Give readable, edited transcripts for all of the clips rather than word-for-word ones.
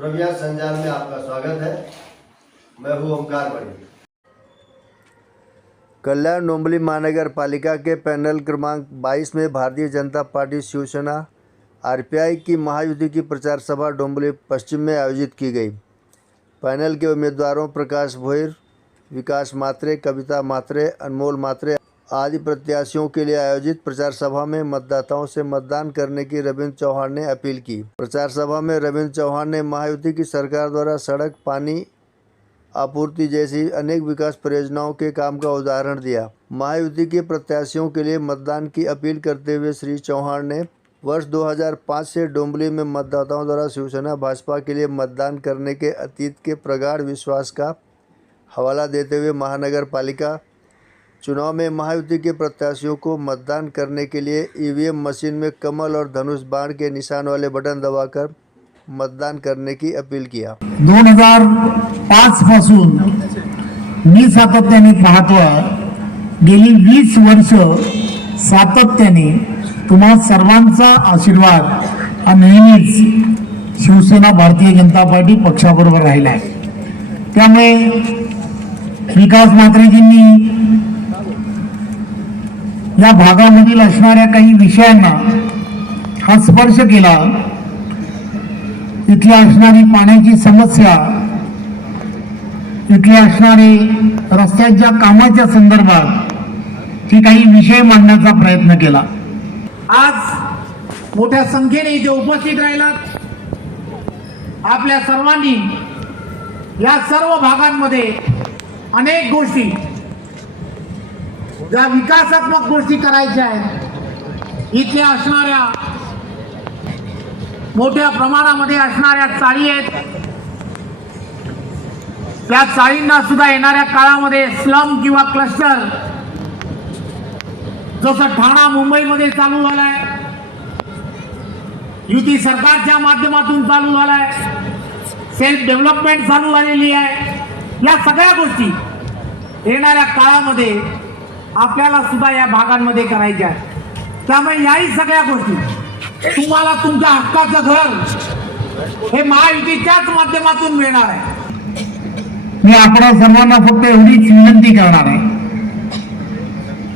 पूर्विया संचार में आपका स्वागत है। मैं हूँ ओमकार बड़ी। कल्याण डोंबिवली महानगर पालिका के पैनल क्रमांक 22 में भारतीय जनता पार्टी शिवसेना आरपीआई की महायुति की प्रचार सभा डोंबिवली पश्चिम में आयोजित की गई। पैनल के उम्मीदवारों प्रकाश भोईर, विकास मात्रे, कविता मात्रे, अनमोल मात्रे आदि प्रत्याशियों के लिए आयोजित प्रचार सभा में मतदाताओं से मतदान करने की रविंद्र चौहान ने अपील की। प्रचार सभा में रविंद्र चौहान ने महायुति की सरकार द्वारा सड़क, पानी आपूर्ति जैसी अनेक विकास परियोजनाओं के काम का उदाहरण दिया। महायुति के प्रत्याशियों के लिए मतदान की अपील करते हुए श्री चौहान ने वर्ष 2005 से डोंबिवली में मतदाताओं द्वारा शिवसेना भाजपा के लिए मतदान करने के अतीत के प्रगाढ़ विश्वास का हवाला देते हुए महानगर पालिका चुनाव में महायुति के प्रत्याशियों को मतदान करने के लिए ईवीएम मशीन में कमल और धनुष बाण के निशान वाले बटन दबाकर मतदान करने की अपील किया। 2005 पासून मी सातत्याने पाहतोय, गेली 20 वर्ष सातत्याने तुम्हा सर्वांचा आशीर्वाद नेहमीच शिवसेना भारतीय जनता पार्टी पक्षाबरोबर राहिला आहे। त्यामुळे विकास मात्रेजींनी या भागामधील असणाऱ्या काही विषयांना हा स्पर्श केला। इथली असणारी पाण्याची समस्या, इथली असणारी रस्त्याच्या कामाच्या संदर्भात ती काही विषय मांडण्याचा प्रयत्न केला। आज मोठ्या संख्येने इथे उपस्थित राहिलात। आपल्या सर्वांनी या सर्व भागांमध्ये अनेक गोष्टी, ज्या विकासात्मक गोष्टी करायच्या आहेत, इथल्या असणाऱ्या मोठ्या प्रमाणामध्ये असणाऱ्या चाळी आहेत, त्या चाळींना सुद्धा येणाऱ्या काळामध्ये स्लम किंवा क्लस्टर जसं ठाणा मुंबईमध्ये चालू झालाय, युती सरकारच्या माध्यमातून चालू झालाय, सेल्फ डेव्हलपमेंट चालू झालेली आहे, या सगळ्या गोष्टी येणाऱ्या काळामध्ये आपल्याला सुद्धा या भागांमध्ये करायच्या आहेत। त्यामुळे याही सगळ्या गोष्टी तुम्हाला तुमच्या हक्काचं घर हे महायुतीच्याच माध्यमातून मिळणार आहे। मी आपल्या सर्वांना फक्त एवढीच विनंती करणार आहे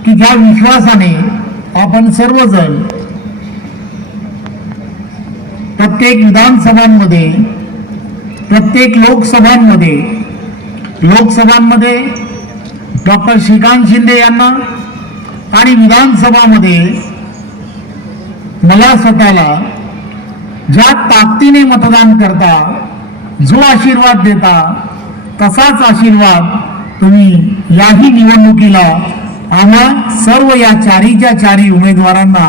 की ज्या विश्वासाने आपण सर्वजण प्रत्येक विधानसभांमध्ये, प्रत्येक लोकसभांमध्ये डॉक्टर श्रीकांत शिंदे यांना आणि विधानसभामध्ये मला स्वतःला ज्या ताकदीने मतदान करता, जो आशीर्वाद देता, तसाच आशीर्वाद तुम्ही याही निवडणुकीला आम्हा सर्व या चारीच्या चारी उमेदवारांना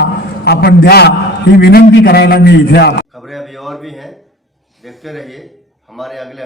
आपण द्या, ही विनंती करायला मी इथे आलो। खबरें अभी और भी हैं, देखते रहिए हमारे अगले